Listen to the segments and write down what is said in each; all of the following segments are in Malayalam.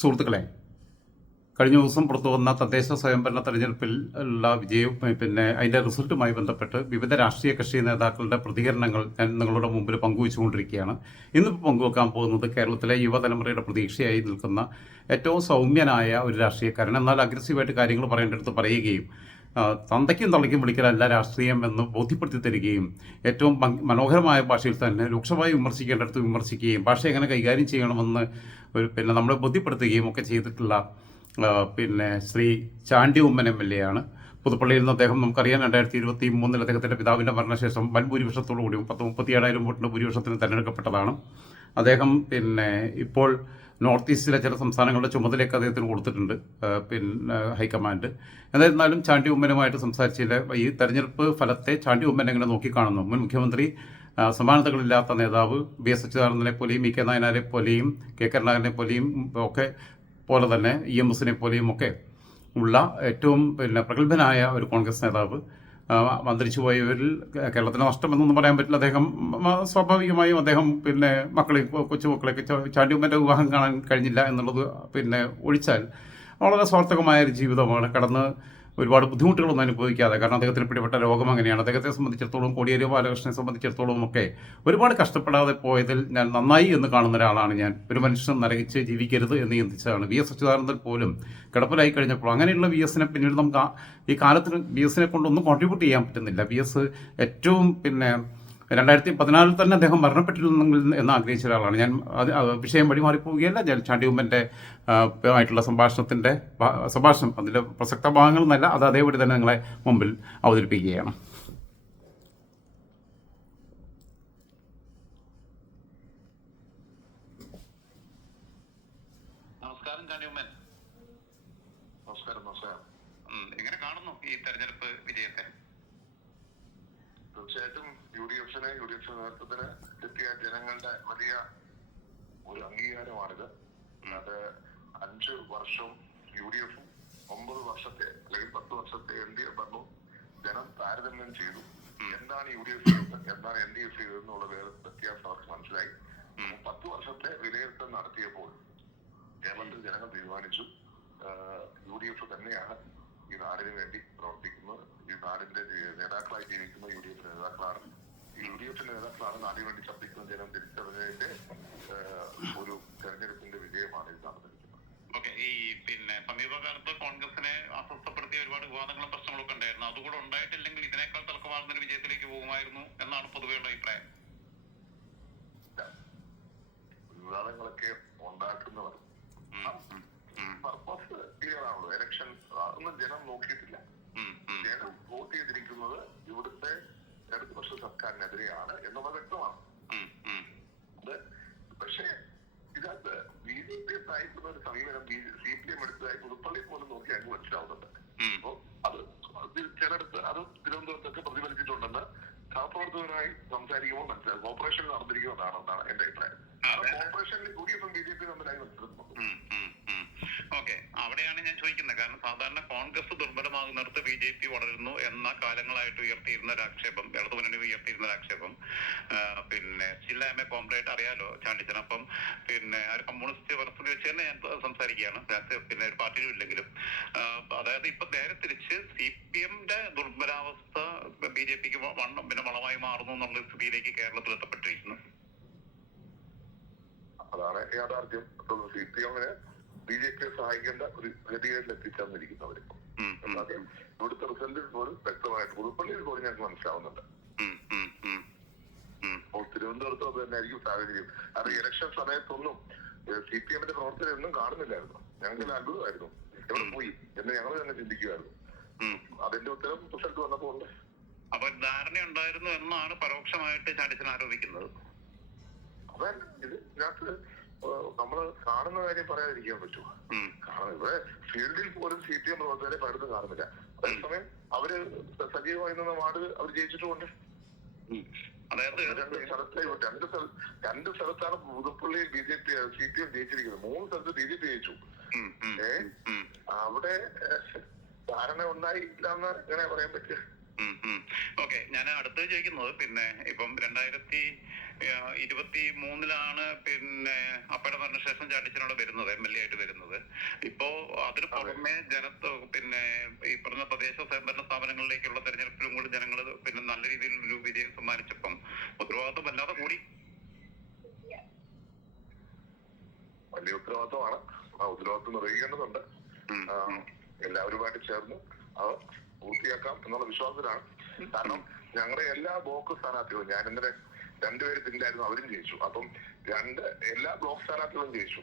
സുഹൃത്തുക്കളെ, കഴിഞ്ഞ ദിവസം പുറത്തു വന്ന തദ്ദേശ സ്വയംഭരണ തെരഞ്ഞെടുപ്പിൽ ഉള്ള വിജയവും അതിൻ്റെ റിസൾട്ടുമായി ബന്ധപ്പെട്ട് വിവിധ രാഷ്ട്രീയ കക്ഷി നേതാക്കളുടെ പ്രതികരണങ്ങൾ ഞാൻ നിങ്ങളുടെ മുമ്പിൽ പങ്കുവച്ചുകൊണ്ടിരിക്കുകയാണ്. ഇന്നിപ്പോൾ പങ്കുവെക്കാൻ പോകുന്നത് കേരളത്തിലെ യുവതലമുറയുടെ പ്രതീക്ഷയായി നിൽക്കുന്ന ഏറ്റവും സൗമ്യനായ ഒരു രാഷ്ട്രീയക്കാരൻ, എന്നാൽ അഗ്രസീവായിട്ട് കാര്യങ്ങൾ പറയേണ്ടടുത്ത് പറയുകയും തന്തയ്ക്കും തള്ളയ്ക്കും വിളിക്കലല്ല രാഷ്ട്രീയം എന്ന് ബോധ്യപ്പെടുത്തി തരികയും ഏറ്റവും മനോഹരമായ ഭാഷയിൽ തന്നെ രൂക്ഷമായി വിമർശിക്കേണ്ടടുത്ത് വിമർശിക്കുകയും ഭാഷ എങ്ങനെ കൈകാര്യം ചെയ്യണമെന്ന് നമ്മളെ ബോധ്യപ്പെടുത്തുകയും ഒക്കെ ചെയ്തിട്ടുള്ള ശ്രീ ചാണ്ടി ഉമ്മൻ MLA ആണ്. പുതുപ്പള്ളിയിൽ നിന്ന് അദ്ദേഹം നമുക്കറിയാം 2023 അദ്ദേഹത്തിൻ്റെ പിതാവിൻ്റെ മരണശേഷം വൻ ഭൂരിപക്ഷത്തോടുകൂടി 37,000 വോട്ടിൻ്റെ ഭൂരിപക്ഷത്തിന് തിരഞ്ഞെടുക്കപ്പെട്ടതാണ്. അദ്ദേഹം ഇപ്പോൾ നോർത്ത് ഈസ്റ്റിലെ ചില സംസ്ഥാനങ്ങളുടെ ചുമതലയൊക്കെ അദ്ദേഹത്തിന് കൊടുത്തിട്ടുണ്ട് ഹൈക്കമാൻഡ്. എന്നിരുന്നാലും ചാണ്ടി ഉമ്മനുമായിട്ട് സംസാരിച്ചില്ല. ഈ തെരഞ്ഞെടുപ്പ് ഫലത്തെ ചാണ്ടി ഉമ്മൻ എങ്ങനെ നോക്കിക്കാണുന്നു? മുൻ മുഖ്യമന്ത്രി, സമാനതകളില്ലാത്ത നേതാവ്, BS അച്യുതാനന്ദനെ പോലെയും EK നായനാരെ പോലെയും K കരുണാകരനെ പോലെയും ഒക്കെ പോലെ തന്നെ EMSനെ പോലെയും ഒക്കെ ഉള്ള ഏറ്റവും പ്രഗത്ഭനായ ഒരു കോൺഗ്രസ് നേതാവ് മന്ത്രിച്ചു പോയവരിൽ കേരളത്തിന് നഷ്ടമെന്നൊന്നും പറയാൻ പറ്റില്ല. അദ്ദേഹം സ്വാഭാവികമായും അദ്ദേഹം കൊച്ചുമക്കളൊക്കെ ചാണ്ടി ഉമ്മൻ്റെ വിവാഹം കാണാൻ കഴിഞ്ഞില്ല എന്നുള്ളത് ഒഴിച്ചാൽ വളരെ സ്വാർത്ഥകമായ ഒരു ജീവിതമാണ്. കടന്ന് ഒരുപാട് ബുദ്ധിമുട്ടുകളൊന്നും അനുഭവിക്കാതെ, കാരണം അദ്ദേഹത്തിന് പിടിപെട്ട രോഗം അങ്ങനെയാണ്. അദ്ദേഹത്തെ സംബന്ധിച്ചിടത്തോളം, കോടിയേരി ബാലകൃഷ്ണനെ സംബന്ധിച്ചിടത്തോളം ഒക്കെ ഒരുപാട് കഷ്ടപ്പെടാതെ പോയതിൽ ഞാൻ നന്നായി എന്ന് കാണുന്ന ഒരാളാണ് ഞാൻ. ഒരു മനുഷ്യൻ നരകിച്ച് ജീവിക്കരുത് എന്ന് ചിന്തിച്ചതാണ്. BS അച്യുതാനന്ദൻ പോലും കിടപ്പിലായി കഴിഞ്ഞപ്പോൾ അങ്ങനെയുള്ള BSനെ പിന്നീട് നമുക്ക് ഈ കാലത്തിന് BSനെ കൊണ്ടൊന്നും കോൺട്രിബ്യൂട്ട് ചെയ്യാൻ പറ്റുന്നില്ല. BS ഏറ്റവും 2014 തന്നെ അദ്ദേഹം മരണപ്പെട്ടിരുന്നെങ്കിൽ എന്ന് ആഗ്രഹിച്ച ഒരാളാണ് ഞാൻ. വിഷയം വഴിമാറിപ്പോവുകയല്ല. ഞാൻ ചാണ്ടി ഉമ്മൻ്റെ ആയിട്ടുള്ള സംഭാഷണം അതിൻ്റെ പ്രസക്ത ഭാഗങ്ങളെന്നല്ല, അത് അതേപടി തന്നെ നിങ്ങളെ മുമ്പിൽ അവതരിപ്പിക്കുകയാണ്. നമസ്കാരം ചാണ്ടി ഉമ്മൻ. നമസ്കാരം. എങ്ങനെ കാണുന്നു ഈ തെരഞ്ഞെടുപ്പ് വിജയത്തെ? തീർച്ചയായിട്ടും UDF നേതൃത്വത്തിന് കിട്ടിയ ജനങ്ങളുടെ വലിയ ഒരു അംഗീകാരമാണിത്. അത് 5 വർഷം UDFും 9 വർഷത്തെ അല്ലെങ്കിൽ 10 വർഷത്തെ LDF ഭരണവും ജനം താരതമ്യം ചെയ്തു. എന്താണ് UDF ചെയ്തത്, എന്താണ് LDF ചെയ്തതെന്നുള്ള വ്യത്യാസം അവർക്ക് മനസ്സിലായി. 10 വർഷത്തെ വിലയിരുത്തൽ നടത്തിയപ്പോൾ കേരളത്തിൽ ജനങ്ങൾ തീരുമാനിച്ചു UDF തന്നെയാണ് ഈ നാടിന് വേണ്ടി പ്രവർത്തിക്കുന്നത്. ഈ നാടിന്റെ നേതാക്കളായി ജീവിക്കുന്ന UDF നേതാക്കളാണ്. ഈ UDF നേതാക്കളാണ് നാടിന് വേണ്ടി ശബ്ദിക്കുന്ന ജനം തിരിച്ചറിഞ്ഞതിന്റെ ഒരു തെരഞ്ഞെടുപ്പിന്റെ വിജയമാണ് ഇത് നടന്നിരിക്കുന്നത്. ഓക്കെ, ഈ സമീപകാലത്ത് കോൺഗ്രസിനെ അസ്വസ്ഥപ്പെടുത്തിയ ഒരുപാട് വിവാദങ്ങളും പ്രശ്നങ്ങളൊക്കെ ഉണ്ടായിരുന്നു. അതുകൂടെ ഉണ്ടായിട്ടില്ലെങ്കിൽ ഇതിനേക്കാൾ തർക്കമാർന്ന ഒരു വിജയത്തിലേക്ക് പോകുമായിരുന്നു എന്നാണ് പൊതുവെയുള്ള അഭിപ്രായം. വിവാദങ്ങളൊക്കെ ഉണ്ടാക്കുന്നവർ പർപ്പസ് ക്ലിയർ ആണല്ലോ. ഇലക്ഷൻ ഒന്നും ജനം നോക്കിയിട്ടില്ല. ജനം വോട്ട് ചെയ്തിരിക്കുന്നത് ഇവിടുത്തെ ഇടതുപക്ഷ സർക്കാരിനെതിരെയാണ് എന്നുള്ളത് വ്യക്തമാണ്. പക്ഷേ ഇതിനകത്ത് BJP നയിക്കുന്ന ഒരു സമീപനം CPM എടുത്തതായി പുതുപ്പള്ളി പോലും നോക്കി അങ്ങ് മനസ്സിലാവുന്നുണ്ട്. അപ്പൊ അത് ചിലടത്ത് അത് തിരുവനന്തപുരത്തൊക്കെ പ്രതിഫലിച്ചിട്ടുണ്ടെന്ന് സഹപ്രവർത്തകരുമായി സംസാരിക്കുമ്പോൾ മനസ്സിലാവും. കോർപ്പറേഷൻ നടന്നിരിക്കുന്നതാണെന്നാണ് എന്റെ അഭിപ്രായം. കോർപ്പറേഷനിൽ UDFും BJP തമ്മിലായി മത്സരിക്കുന്നു. ഓക്കെ, അവിടെയാണ് ഞാൻ ചോദിക്കുന്നത്. കാരണം സാധാരണ കോൺഗ്രസ് ദുർബലമാകുന്നിടത്ത് BJP വളരുന്നു എന്ന കാലങ്ങളായിട്ട് ഉയർത്തിയിരുന്ന ഒരു ആക്ഷേപം, ഇടതുമുന്നണി ഉയർത്തിയിരുന്ന ഒരു ആക്ഷേപം still I M A comrade, അറിയാലോ ചാണ്ടിച്ചൻ. അപ്പം ഒരു കമ്മ്യൂണിസ്റ്റ് വ്യവസ്ഥ വെച്ച് തന്നെ ഞാൻ സംസാരിക്കുകയാണ്. ഒരു പാർട്ടിയിലും ഇല്ലെങ്കിലും, അതായത് ഇപ്പൊ നേരെ തിരിച്ച് CPMന്റെ ദുർബലാവസ്ഥ BJPക്ക് വളമായി മാറുന്നു എന്നുള്ള സ്ഥിതിയിലേക്ക് കേരളത്തിൽ എത്തപ്പെട്ടിരിക്കുന്നു. അതാണ് യാഥാർത്ഥ്യം. CPMന് BJPയെ സഹായിക്കേണ്ട ഒരു ഗതികേടിൽ എത്തിച്ചേർന്നിരിക്കുന്നവര്. ഇവിടുത്തെ റിസൾട്ടിൽ പോലും വ്യക്തമായിട്ട് പുതുപ്പള്ളിയിൽ പോലും ഞങ്ങൾക്ക് മനസ്സിലാവുന്നുണ്ട്. അപ്പോൾ തിരുവനന്തപുരത്ത് തന്നെ ആയിരിക്കും സാഹചര്യം. അത് ഇലക്ഷൻ സമയത്തൊന്നും CPMന്റെ പ്രവർത്തനം ഒന്നും കാണുന്നില്ലായിരുന്നു. ഞങ്ങൾക്ക് അത്ഭുതമായിരുന്നു, എവിടെ പോയി എന്ന് ഞങ്ങൾ തന്നെ ചിന്തിക്കുമായിരുന്നു. അതിന്റെ ഉത്തരം റിസൾട്ട് വന്നപ്പോ ഉണ്ട്. അപ്പൊ ധാരണ ഉണ്ടായിരുന്നു എന്നാണ് പരോക്ഷമായിട്ട് ചാണ്ടിച്ചൻ ആരോപിക്കുന്നത്. അതായത് ഇതിനകത്ത് നമ്മള് കാണുന്ന കാര്യം പറയാതിരിക്കാൻ പറ്റുമോ? കാരണം ഇവിടെ ഫീൽഡിൽ പോലും CPM പ്രവർത്തകരെ പലയിടത്തും കാണുന്നില്ല. അതേസമയം അവര് സജീവമായി നിന്ന വാർഡ് അവർ ജയിച്ചിട്ടുമുണ്ട്. രണ്ട് സ്ഥലത്താണ് പുതുപ്പള്ളിയിൽ CPM ജയിച്ചിരിക്കുന്നത്. 3 സ്ഥലത്ത് BJP ജയിച്ചു. അവിടെ ധാരണ ഉണ്ടായില്ല എന്ന് എങ്ങനെ പറയാൻ പറ്റുക? ഓക്കെ, ഞാൻ അടുത്ത് ചോദിക്കുന്നത് പിന്നെ ഇപ്പം 2023 പിന്നെ അപ്പയുടെ മരണശേഷം ചാണ്ടിച്ചനോട് വരുന്നത് MLA ആയിട്ട് വരുന്നത്. ഇപ്പോ അതിന് പുറമെ പിന്നെ ഈ പറഞ്ഞ തദ്ദേശ സ്വയംഭരണ സ്ഥാപനങ്ങളിലേക്കുള്ള തെരഞ്ഞെടുപ്പിലും കൂടി ജനങ്ങൾ പിന്നെ നല്ല രീതിയിൽ ഒരു വിജയം സമ്മാനിച്ചപ്പം ഉത്തരവാദിത്വം വല്ലാതെ കൂടി. വലിയ ഉത്തരവാദിത്വമാണ്. ആ ഉത്തരവാദിത്വം നിർവഹിക്കേണ്ടതുണ്ട്. എല്ലാവരുമായിട്ട് ചേർന്ന് അത് പൂർത്തിയാക്കാം എന്നുള്ള വിശ്വാസത്തിലാണ്. കാരണം ഞങ്ങളുടെ എല്ലാ ബ്ലോക്ക് സ്ഥാനാർത്ഥികളും, ഞാൻ ഇന്നലെ 2 പേര് പിന്നിലായിരുന്നു, അവരും ജയിച്ചു. അപ്പം എല്ലാ ബ്ലോക്ക് സ്ഥാനാർത്ഥികളും ജയിച്ചു.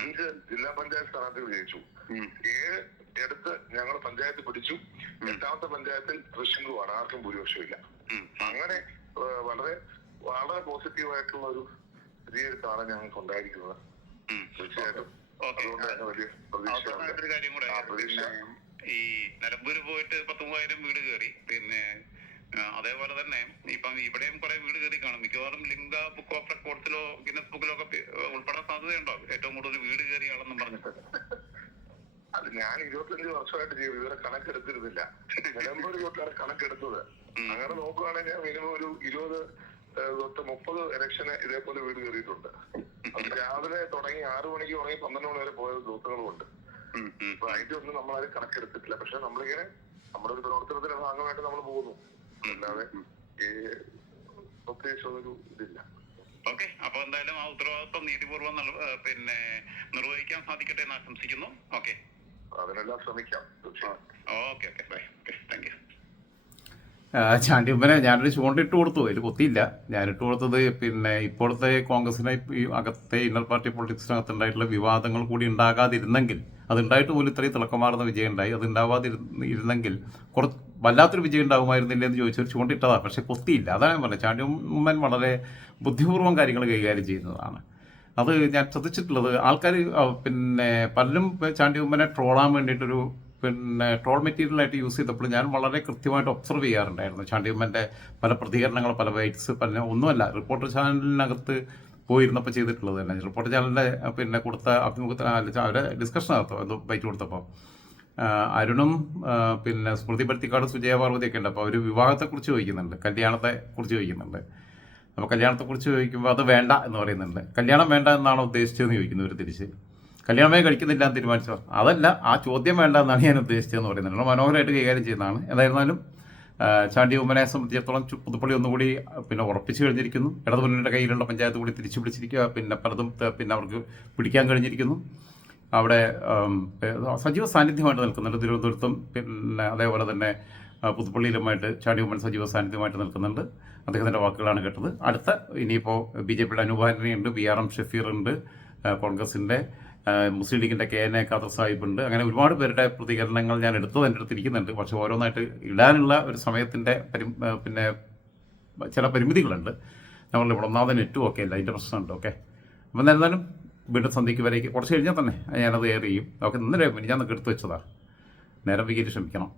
5 ജില്ലാ പഞ്ചായത്ത് സ്ഥാനാർത്ഥികൾ ജയിച്ചു. 7 എടുത്ത് ഞങ്ങൾ പഞ്ചായത്ത് പിടിച്ചു. 8ാമത്തെ പഞ്ചായത്തിൽ തൃശ്ശൂരുമാണ്, ആർക്കും ഭൂരിപക്ഷമില്ല. അങ്ങനെ വളരെ വളരെ പോസിറ്റീവായിട്ടുള്ള ഒരു വിജയത്താണ് ഞങ്ങൾക്ക് ഉണ്ടായിരിക്കുന്നത്. തീർച്ചയായിട്ടും അതുകൊണ്ട് തന്നെ വലിയ പ്രതീക്ഷ. ഈ നിലമ്പൂര് പോയിട്ട് 10,000 വീട് കയറി. പിന്നെ അതേപോലെ തന്നെ ഇപ്പം ഇവിടെയും കുറെ വീട് കയറി കാണും. മിക്കവാറും ലിംഗ ബുക്ക് ഓഫ് റെക്കോർഡ്സിലോ ഗിന്നസ് ബുക്കിലോ ഒക്കെ ഉൾപ്പെടാൻ സാധ്യതയുണ്ടോ ഏറ്റവും കൂടുതൽ വീട് കയറിയാണെന്നും പറഞ്ഞിട്ട്? അത് ഞാൻ 25 വർഷമായിട്ട് ചെയ്തു, ഇവരെ കണക്കെടുത്തിരുന്നില്ല. നിലമ്പൂർ തൊട്ടാണ് കണക്കെടുത്തത്. അങ്ങനെ നോക്കുകയാണെങ്കിൽ മിനിമം ഒരു 20 തൊട്ട് 30 ഇലക്ഷന് ഇതേപോലെ വീട് കയറിയിട്ടുണ്ട്. അത് രാവിലെ തുടങ്ങി 6 മണിക്ക് തുടങ്ങി 12 മണി വരെ പോയ ദിവസങ്ങളും ഉണ്ട്. അപ്പൊ അതിന്റെ ഒന്നും നമ്മളത് കണക്കെടുത്തിട്ടില്ല. പക്ഷെ നമ്മളിങ്ങനെ നമ്മുടെ ഒരു പ്രവർത്തനത്തിന്റെ ഭാഗമായിട്ട് നമ്മൾ പോകുന്നു, അല്ലാതെ പ്രത്യേകിച്ച് ഒരു ഇതില്ല. ഓക്കെ, അപ്പൊ എന്തായാലും ആ ഉത്തരവാദിത്വം നീതിപൂർവ്വം പിന്നെ നിർവഹിക്കാൻ സാധിക്കട്ടെ എന്ന് ആശംസിക്കുന്നു. ഓക്കെ, അതിനെല്ലാം ശ്രമിക്കാം തീർച്ചയായും. Okay, bye. Thank you. ചാണ്ടിയമ്മനെ ഞാനൊരു ചൂണ്ടിട്ട് കൊടുത്തു, അതിൽ കൊത്തിയില്ല. ഞാനിട്ട് കൊടുത്തത് പിന്നെ ഇപ്പോഴത്തെ കോൺഗ്രസിനെ ഈ അകത്തെ ഇന്നർ പാർട്ടി പൊളിറ്റിക്സിനകത്തുണ്ടായിട്ടുള്ള വിവാദങ്ങൾ കൂടി ഉണ്ടാകാതിരുന്നെങ്കിൽ, അതുണ്ടായിട്ട് പോലും ഇത്രയും തിളക്കമാർന്ന വിജയം ഉണ്ടായി. അത് ഉണ്ടാവാതിരുന്നെങ്കിൽ കുറച്ച് വല്ലാത്തൊരു വിജയം ഉണ്ടാകുമായിരുന്നില്ല എന്ന് ചോദിച്ചൊരു ചൂണ്ടിട്ടതാണ്. പക്ഷെ കൊത്തിയില്ല. അതാണ് ഞാൻ പറഞ്ഞത്. ചാണ്ടിയമ്മൻ വളരെ ബുദ്ധിപൂർവ്വം കാര്യങ്ങൾ കൈകാര്യം ചെയ്യുന്നതാണ്. അത് ഞാൻ ശ്രദ്ധിച്ചിട്ടുള്ളത്. ആൾക്കാർ പിന്നെ പലരും ചാണ്ടിയമ്മനെ ട്രോളാൻ വേണ്ടിയിട്ടൊരു പിന്നെ ട്രോൾ മെറ്റീരിയലായിട്ട് യൂസ് ചെയ്തപ്പോൾ ഞാൻ വളരെ കൃത്യമായിട്ട് ഒബ്സർവ് ചെയ്യാറുണ്ടായിരുന്നു. ചാണ്ടിയമ്മൻ്റെ പല പ്രതികരണങ്ങൾ, പല ബൈറ്റ്സ്, ഒന്നുമല്ല റിപ്പോർട്ടർ ചാനലിനകത്ത് പോയിരുന്നപ്പോൾ ചെയ്തിട്ടുള്ളത് തന്നെ. റിപ്പോർട്ടർ ചാനലിൻ്റെ പിന്നെ കൊടുത്ത അഭിമുഖത്തിന് അവരെ ഡിസ്കഷനകത്തോ എന്തോ ബൈറ്റ് കൊടുത്തപ്പോൾ അരുണും പിന്നെ സ്മൃതി പരുത്തിക്കാട് സുജയപാർവതിയൊക്കെ ഉണ്ട്. അപ്പോൾ അവർ വിവാഹത്തെക്കുറിച്ച് ചോദിക്കുന്നുണ്ട്, കല്യാണത്തെക്കുറിച്ച് ചോദിക്കുന്നുണ്ട്. അപ്പോൾ കല്യാണത്തെക്കുറിച്ച് ചോദിക്കുമ്പോൾ അത് വേണ്ട എന്ന് പറയുന്നുണ്ട്. കല്യാണം വേണ്ട എന്നാണോ ഉദ്ദേശിച്ചതെന്ന് ചോദിക്കുന്നു ഇവർ തിരിച്ച്. കല്യാണമേ കഴിക്കുന്നില്ല എന്ന് തീരുമാനിച്ചോ? അതല്ല, ആ ചോദ്യം വേണ്ട എന്നാണ് ഞാൻ ഉദ്ദേശിച്ചതെന്ന് പറയുന്നത്. മനോഹരമായിട്ട് കൈകാര്യം ചെയ്യുന്നതാണ്. എന്തായിരുന്നാലും ചാണ്ടിയമ്മനെ സംബന്ധിച്ചിടത്തോളം പുതുപ്പള്ളി ഒന്നുകൂടി പിന്നെ ഉറപ്പിച്ചു കഴിഞ്ഞിരിക്കുന്നു. ഇടതുമുന്നണിയുടെ കയ്യിലുള്ള പഞ്ചായത്ത് കൂടി തിരിച്ചു പിടിച്ചിരിക്കുക. പിന്നെ പലതും പിന്നെ അവർക്ക് പിടിക്കാൻ കഴിഞ്ഞിരിക്കുന്നു. അവിടെ സജീവ സാന്നിധ്യമായിട്ട് നിൽക്കുന്നുണ്ട്. തിരുവനന്തപുരത്തും പിന്നെ അതേപോലെ തന്നെ പുതുപ്പള്ളിയിലുമായിട്ട് ചാണ്ടിയമ്മൻ സജീവ സാന്നിധ്യമായിട്ട് നിൽക്കുന്നുണ്ട്. അദ്ദേഹത്തിൻ്റെ വാക്കുകളാണ് കേട്ടത്. അടുത്ത ഇനിയിപ്പോൾ BJPയുടെ അനൂപാരണിയുണ്ട്, BRM ഷഫീറുണ്ട്, കോൺഗ്രസിൻ്റെ മുസ്ലിം ലീഗിൻ്റെ KN ഖാദർ സാഹിബ് ഉണ്ട്. അങ്ങനെ ഒരുപാട് പേരുടെ പ്രതികരണങ്ങൾ ഞാൻ എൻ്റെ അടുത്തിരിക്കുന്നുണ്ട്. പക്ഷേ ഓരോന്നായിട്ട് ഇടാനുള്ള ഒരു സമയത്തിൻ്റെ പിന്നെ ചില പരിമിതികളുണ്ട്. നമ്മളിവിടെ ഒന്നാമത് നെറ്റും ഒക്കെ ഇല്ല, അതിൻ്റെ പ്രശ്നമുണ്ട്. ഓക്കെ, അപ്പം എന്തായാലും വീണ്ടും സന്ധ്യയ്ക്ക് വരേക്ക് കുറച്ച് കഴിഞ്ഞാൽ തന്നെ ഞാനത് എയർ ചെയ്യും. ഓക്കെ, ഇന്നലെ ഞാൻ എടുത്തു വെച്ചതാണ്. നേരം വൈകിട്ട് ക്ഷമിക്കണം.